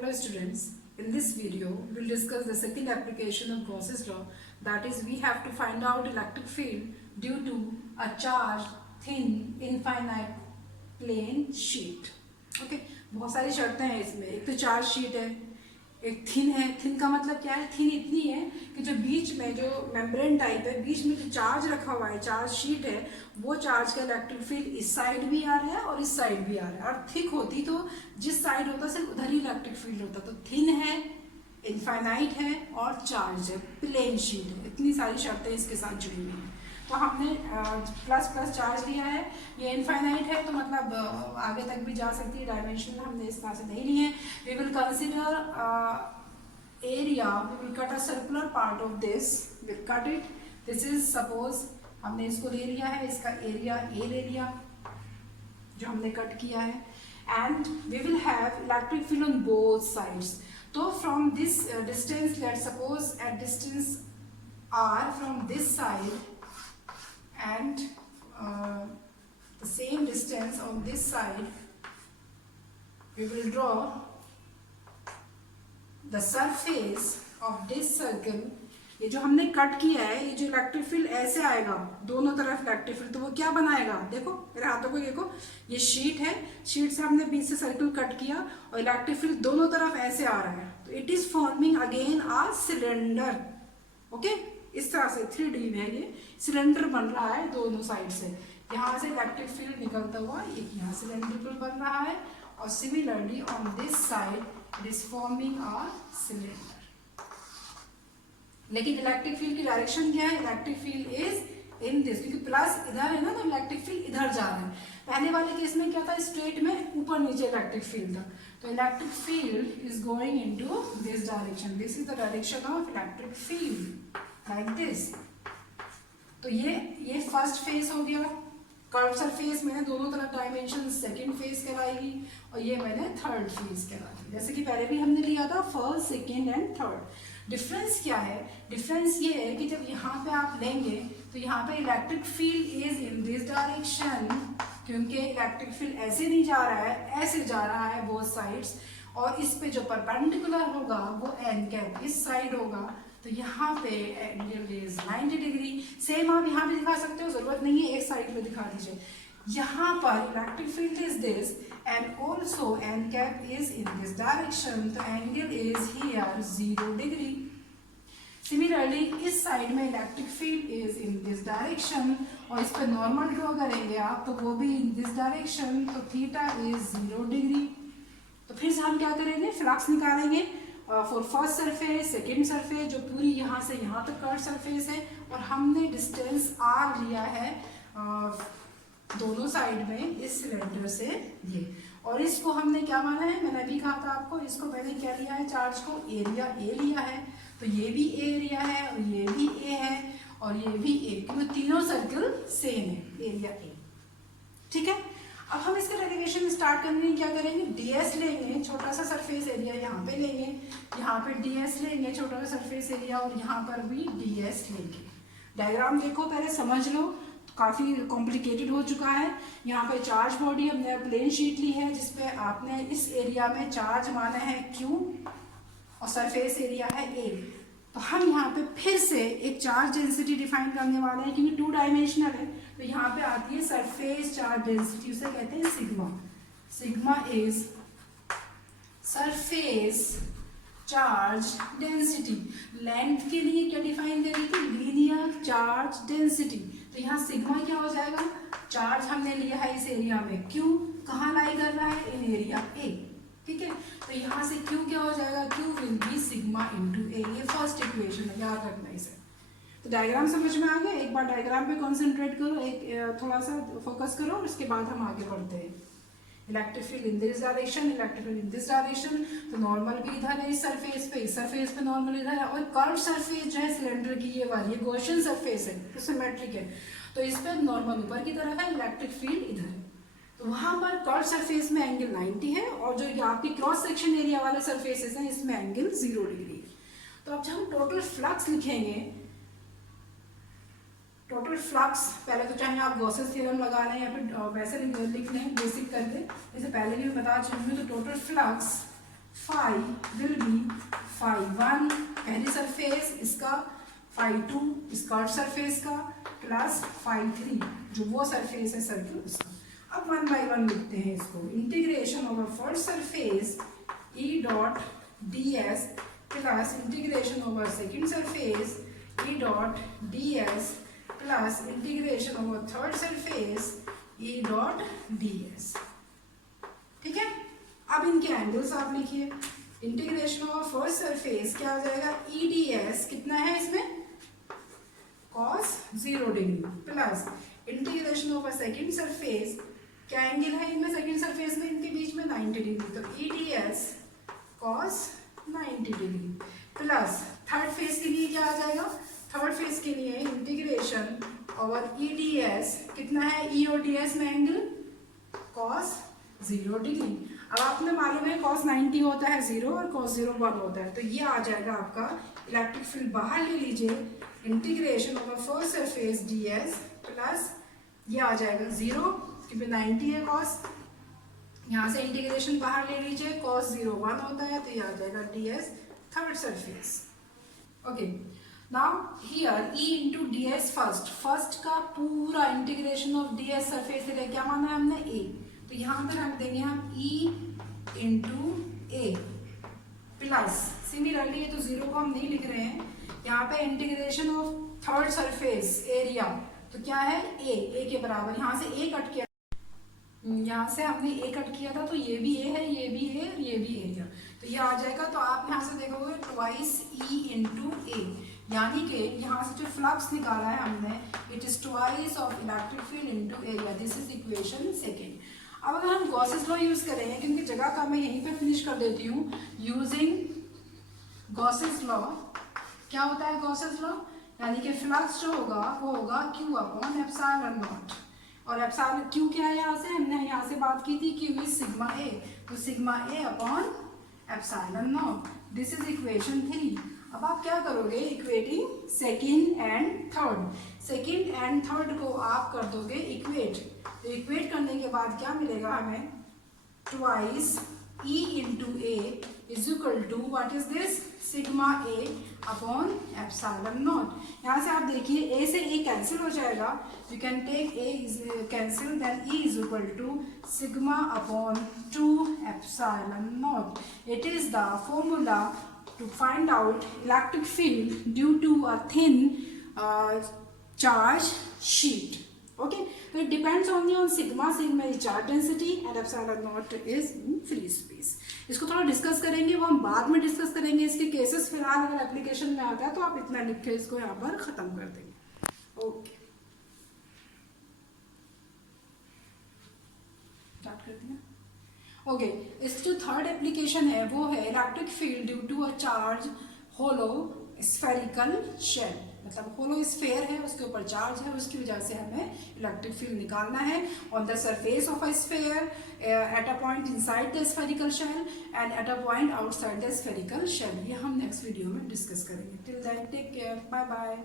Hello students, in this video we'll discuss the second application of Gauss's law, that is we have to find out electric field due to a charged thin infinite plane sheet. Okay, बहुत सारी शर्तें हैं इसमें. एक तो charge sheet है, एक thin है. थिन का मतलब क्या है? थिन इतनी है कि जो बीच में जो मेम्ब्रेन टाइप है, बीच में जो चार्ज रखा हुआ है, चार्ज शीट है, वो चार्ज का इलेक्ट्रिक फील्ड इस साइड भी आ रहा है और इस साइड भी आ रहा है. और थिक होती तो जिस साइड होता सिर्फ उधर ही इलेक्ट्रिक फील्ड होता. तो थिन है, इनफाइनाइट है और चार्ज है, प्लेन शीट है. इतनी सारी शर्तें इसके साथ जुड़ी हुई हैं. तो हमने प्लस प्लस चार्ज लिया है, ये इनफाइनाइट है तो मतलब आगे तक भी जा सकती है. डायमेंशन हमने इस तरह से नहीं लिए हैं. We will consider area, we will cut a circular part of this, will cut it. This is suppose हमने इसको ले लिया है, इसका एरिया ए ले लिया जो हमने कट किया है. And we will have electric field on both sides. तो from this distance, let suppose at distance r from this side and the same distance on this side, we will draw the surface of this circle. ये जो हमने cut किया है, ये जो electric field ऐसे आएगा दोनों तरफ इलेक्ट्रिक फील्ड, तो वो क्या बनाएगा? देखो मेरे हाथों को देखो, ये शीट है, शीट से हमने बीच से सर्कल कट किया और इलेक्ट्रिक फील्ड दोनों तरफ ऐसे आ रहा है. तो it is forming again a cylinder. Okay, इस तरह से 3D में ये सिलेंडर बन रहा है दोनों साइड से. यहाँ से इलेक्ट्रिक फील्ड निकलता हुआ एक यहाँ सिलेंड्रिकल बन रहा है और similarly on this side it is forming a cylinder. लेकिन इलेक्ट्रिक फील्ड की डायरेक्शन क्या है? Electric field is in this, क्योंकि प्लस इधर है ना, तो इलेक्ट्रिक फील्ड इधर जा रहा है. पहले वाले केस में क्या था? स्ट्रेट में ऊपर नीचे इलेक्ट्रिक फील्ड था. तो electric field is going into this direction. This is the direction of electric field like this. तो ये फर्स्ट फेज हो गया. कर्व सरफेस मैंने दोनों तरफ डायमेंशन सेकंड फेज कराएगी और ये मैंने थर्ड फेज कराई, जैसे कि पहले भी हमने लिया था first, second and third. Difference क्या है? डिफरेंस ये है कि जब यहाँ पे आप लेंगे तो यहाँ पे electric field is in this direction, क्योंकि इलेक्ट्रिक फील्ड ऐसे नहीं जा रहा है, ऐसे जा रहा है बोथ साइड्स. और इस पे जो परपेंडिकुलर होगा वो एन कैप इस साइड होगा. तो यहाँ पे एंगल इज 90 डिग्री. सेम आप यहाँ भी दिखा सकते हो, जरूरत नहीं है एक साइड में दिखा दीजिए. यहाँ पर electric field is this and also an cap is in this direction. तो angle is here 0 degree. Similarly इस साइड में electric field is in this direction और इस पर नॉर्मल ड्रॉ करेंगे आप तो वो भी इन दिस डायरेक्शन. तो थीटा इज 0 डिग्री. तो फिर से हम क्या करेंगे? फ्लक्स निकालेंगे for first surface, second surface, जो पूरी यहाँ से यहाँ तक कर्व सरफेस है. और हमने डिस्टेंस r लिया है दोनों साइड में इस सिलेंडर से ये. और इसको हमने क्या माना है? मैंने अभी कहा था आपको, इसको मैंने क्या लिया है? चार्ज को एरिया ए लिया है. तो ये भी एरिया है और ये भी ए है और ये भी ए, क्योंकि तीनों सर्कल सेम है, एरिया ए. ठीक है. अब हम इसका डेरिवेशन स्टार्ट करने में क्या करेंगे? ds लेंगे, छोटा सा सरफेस एरिया यहाँ पे लेंगे, यहाँ पे ds लेंगे, छोटा सा सरफेस एरिया, और यहाँ पर भी ds लेंगे. डायग्राम देखो, पहले समझ लो, काफ़ी कॉम्प्लिकेटेड हो चुका है. यहाँ पे चार्ज बॉडी हमने प्लेन शीट ली है जिसपे आपने इस एरिया में चार्ज माना है q और सरफेस एरिया है a. तो हम यहाँ पे फिर से एक चार्ज डेंसिटी डिफाइन करने वाले हैं, क्योंकि 2 डायमेंशनल है. तो यहाँ पे आती है सरफेस चार्ज डेंसिटी, उसे कहते हैं sigma. Sigma is surface charge density. Length के लिए क्या डिफाइन करी थी? Linear charge density. तो यहाँ सिग्मा क्या हो जाएगा? चार्ज हमने लिया है इस एरिया में q, कहाँ लाई कर रहा है? इन एरिया a. ठीक है. तो यहाँ से q क्या हो जाएगा? q will be sigma into a. ये फर्स्ट इक्वेशन है, याद रखना इसे. तो डायग्राम समझ में आ गया? एक बार डायग्राम पे कंसंट्रेट करो, एक थोड़ा सा फोकस करो, उसके बाद हम आगे बढ़ते हैं. Electric field in this direction, electric field in this direction. तो नॉर्मल भी इधर है इस सरफेस पे, इस सरफेस पे नॉर्मल इधर है. और कर्व सरफेस जो है सिलेंडर की ये वाली, ये गॉसियन सरफेस है, तो सिमेट्रिक है. तो इस पर नॉर्मल ऊपर की तरफ है, इलेक्ट्रिक फील्ड इधर है. तो वहाँ पर कर्व सरफेस में एंगल 90 है और जो आपकी क्रॉस सेक्शन एरिया वाले सरफेसेस हैं इसमें एंगल 0 डिग्री है. तो अब जब हम टोटल फ्लक्स लिखेंगे, टोटल फ्लक्स, पहले तो चाहे आप गॉसेस थ्योरम लगा लें या फिर वैसे लिख लें बेसिक कर दें, जैसे पहले भी बता चुकी हूँ. तो total flux phi will be phi 1 पहली सरफेस इसका, फाई 2 स्कर्ट सरफेस का, प्लस फाई 3 जो वो सरफेस है सर्किल उसका। अब 1 बाई 1 लिखते हैं इसको। Integration over first surface E dot D S plus integration over second surface E dot D S plus integration over third surface E dot D S. ठीक है, अब इनके एंगल्स आप लिखिए। इंटीग्रेशन ऑफ फर्स्ट सरफेस क्या हो जाएगा, E D S कितना है इसमें, cos 0 degree, plus integration of second surface, क्या एंगल है इनमें सेकेंड सरफेस में, इनके बीच में 90 डिग्री, तो E D S cos 90 degree, plus third phase के लिए क्या आ जाएगा, थर्ड फेस के लिए इंटीग्रेशन और ई डी एस कितना है, ई और डी एस में एंगल cos 0 डिग्री। अब आपने मालूम है cos 90 होता है 0 और cos 0 1 होता है, तो ये आ जाएगा आपका इलेक्ट्रिक फील्ड। बाहर ले लीजिए, integration over first surface D S plus ये आ जाएगा 0 क्योंकि 90 है cos, यहाँ से इंटीग्रेशन बाहर ले लीजिए, cos 0 1 होता है, तो ये आ जाएगा D S third surface. Okay, now here E into D S first का पूरा integration of D S surface से क्या माना है हमने, ए, तो यहाँ पर रख देंगे हम E इंटू ए प्लस, सिमिलरली ये तो 0 को हम नहीं लिख रहे हैं, यहाँ पे integration of third surface area, तो क्या है ए के बराबर, यहाँ से ए कट किया, यहाँ से हमने ए कट किया था, तो ये भी ए है, ये भी ए और ये भी एरिया, तो ये आ जाएगा। तो आप यहाँ से देखोगे ट्वाइस ई इंटू ए, यानी कि यहाँ से जो फ्लक्स निकाला है हमने, it is twice of electric field into area, this is equation second. अब अगर हम गॉसेस लॉ यूज करेंगे, क्योंकि जगह का मैं यहीं पे फिनिश कर देती हूँ, यूजिंग गॉसेस लॉ, क्या होता है गॉसेस लॉ, यानी कि फ्लक्स जो होगा वो होगा Q अपॉन एप्सिलॉन नॉट, और एप्सिलॉन Q क्या है, यहाँ से हमने यहाँ से बात की थी Q इज सिग्मा ए, तो sigma A upon epsilon not, this is equation 3। अब आप क्या करोगे, equating second and third, second and third को आप कर दोगे इक्वेट, तो इक्वेट करने के बाद क्या मिलेगा हमें, twice E into A is equal to what is this, sigma A upon epsilon naught. यहाँ से आप देखिए ए से ए कैंसिल हो जाएगा, you can take A cancel, then E is equal to sigma upon 2 epsilon naught. It is the formula to find out electric field due to a thin charge sheet. Okay, so it depends only on sigma is charge density and epsilon naught is in free space. इसको थोड़ा discuss करेंगे, वो हम बाद में discuss करेंगे इसके cases. फिलहाल अगर एप्लीकेशन में आता है तो आप इतना लिख के इसको यहाँ पर खत्म कर देंगे। ओके, स्टार्ट करते हैं। ओके, इस जो थर्ड एप्लीकेशन है वो है electric field due to a charge hollow spherical shell, मतलब होलो स्फेयर है, उसके ऊपर चार्ज है, उसकी वजह से हमें इलेक्ट्रिक फील्ड निकालना है on the surface of a sphere at a point inside the spherical shell and at a point outside the spherical shell. ये हम नेक्स्ट वीडियो में डिस्कस करेंगे। Till then take care, bye bye.